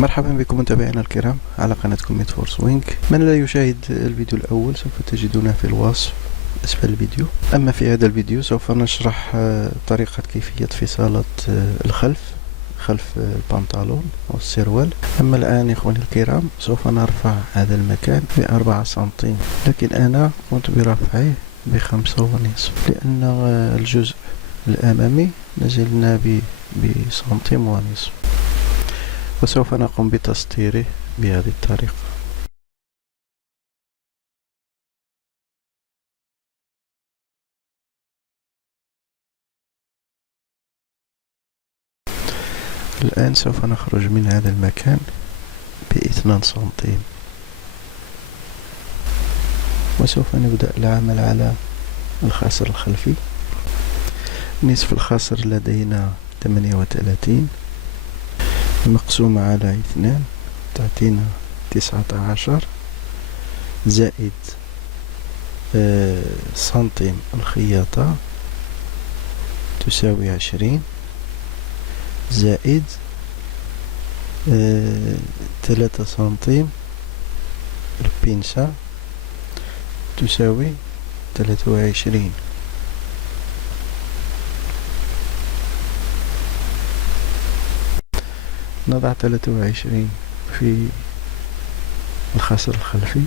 مرحبا بكم متابعينا الكرام على قناتكم ميد فور سوينج. من لا يشاهد الفيديو الأول سوف تجدونه في الوصف أسفل الفيديو. أما في هذا الفيديو سوف نشرح طريقة كيفية فصالة خلف البنطلون أو السروال. أما الآن إخواني الكرام سوف نرفع هذا المكان ب4 سنتيم، لكن أنا قمت برفعه ب5.5 لأن الجزء الأمامي نزلنا بسنتيم ونصف، وسوف نقوم بتسطيره بهذه الطريقة. الآن سوف نخرج من هذا المكان ب2 سنتيم، وسوف نبدأ العمل على الخصر الخلفي. نصف الخصر لدينا 38 مقسومة على 2 تعطينا 19 زائد سنتيم الخياطة تساوي 20 زائد 3 سنتيم البنسة تساوي 23. نضع 23 في الخصر الخلفي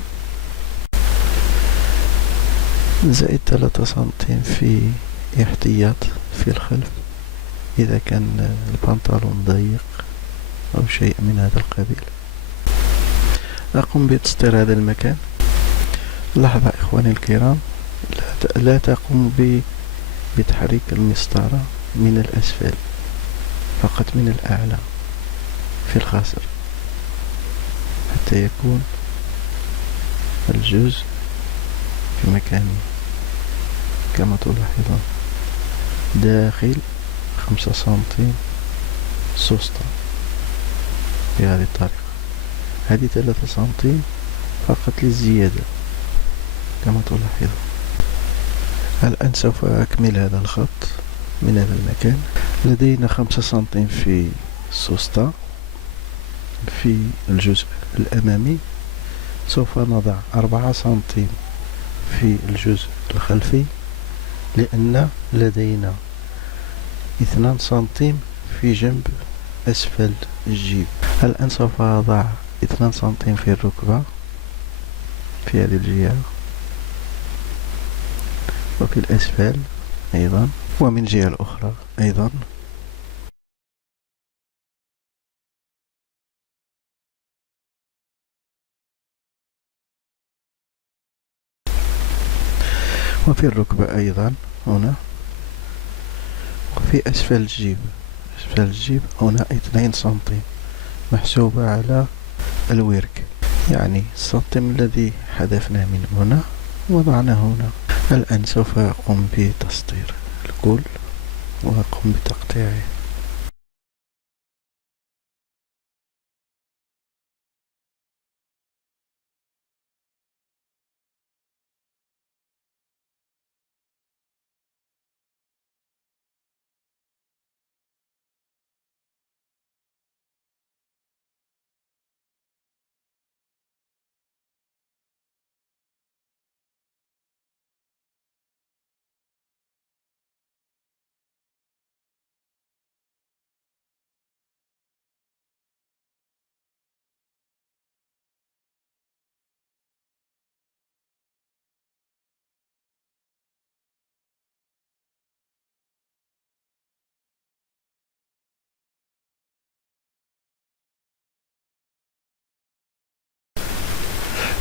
زائد 3 سنتيم في احتياط في الخلف إذا كان البنطلون ضيق أو شيء من هذا القبيل. أقوم بتسطير هذا المكان. لحظة إخواني الكرام، لا تقوم بتحريك المسطرة من الأسفل، فقط من الأعلى في الخصر حتى يكون الجزء في مكانه كما تلاحظون داخل 5 سنتيم سوسته بهذه الطريقة. هذه 3 سنتيم فقط للزيادة كما تلاحظون. الآن سوف أكمل هذا الخط من هذا المكان. لدينا 5 سنتيم في السوسته في الجزء الأمامي، سوف نضع 4 سنتيم في الجزء الخلفي لأن لدينا 2 سنتيم في جنب أسفل الجيب. الآن سوف أضع 2 سنتيم في الركبة في هذه الجهة وفي الأسفل أيضا، ومن الجهة الأخرى أيضا. وفي الركبة أيضا هنا، وفي أسفل الجيب هنا 2 سنتيم محسوبة على الورك، يعني السنتيم الذي حذفناه من هنا وضعناه هنا. الآن سوف أقوم بتسطير الكل وأقوم بتقطيعه.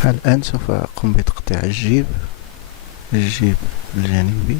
الآن سوف أقوم بتقطيع الجيب الجانبي.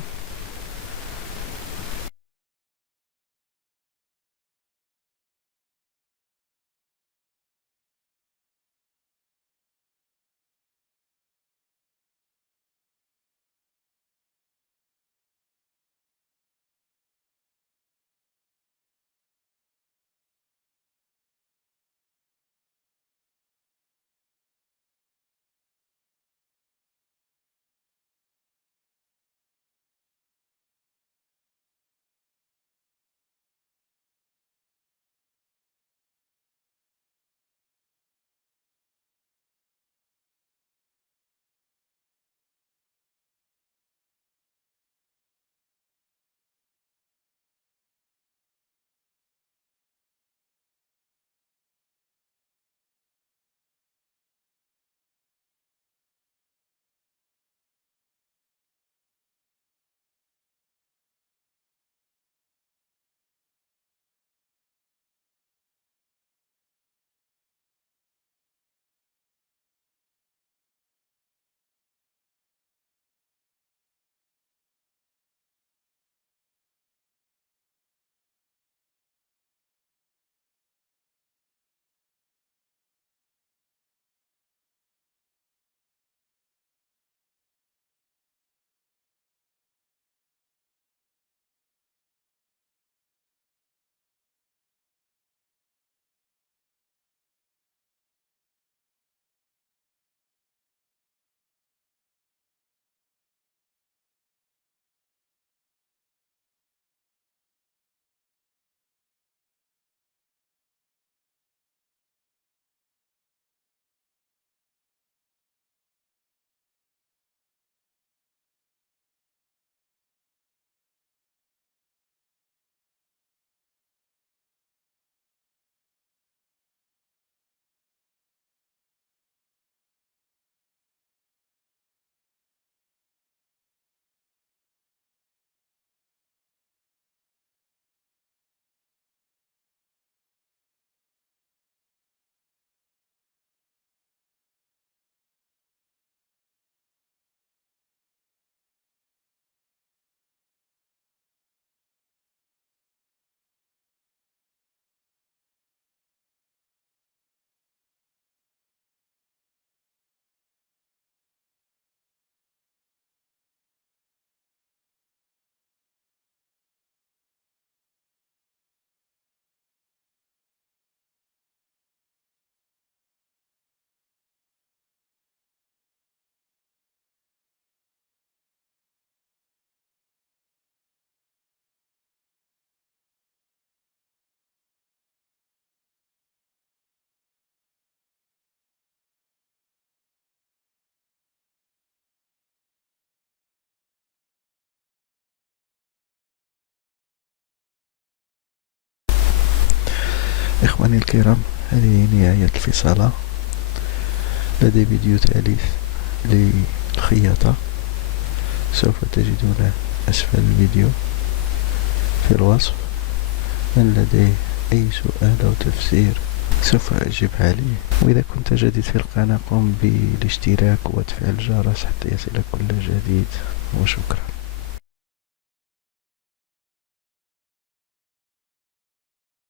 إخواني الكرام، هذه نهاية الفصالة. لدي فيديو ثالث للخياطة سوف تجدونه أسفل الفيديو في الوصف. من لديه أي سؤال أو تفسير سوف أجيب عليه. وإذا كنت جديد في القناة قم بالاشتراك وتفعيل الجرس حتى يصلك كل جديد، وشكرا.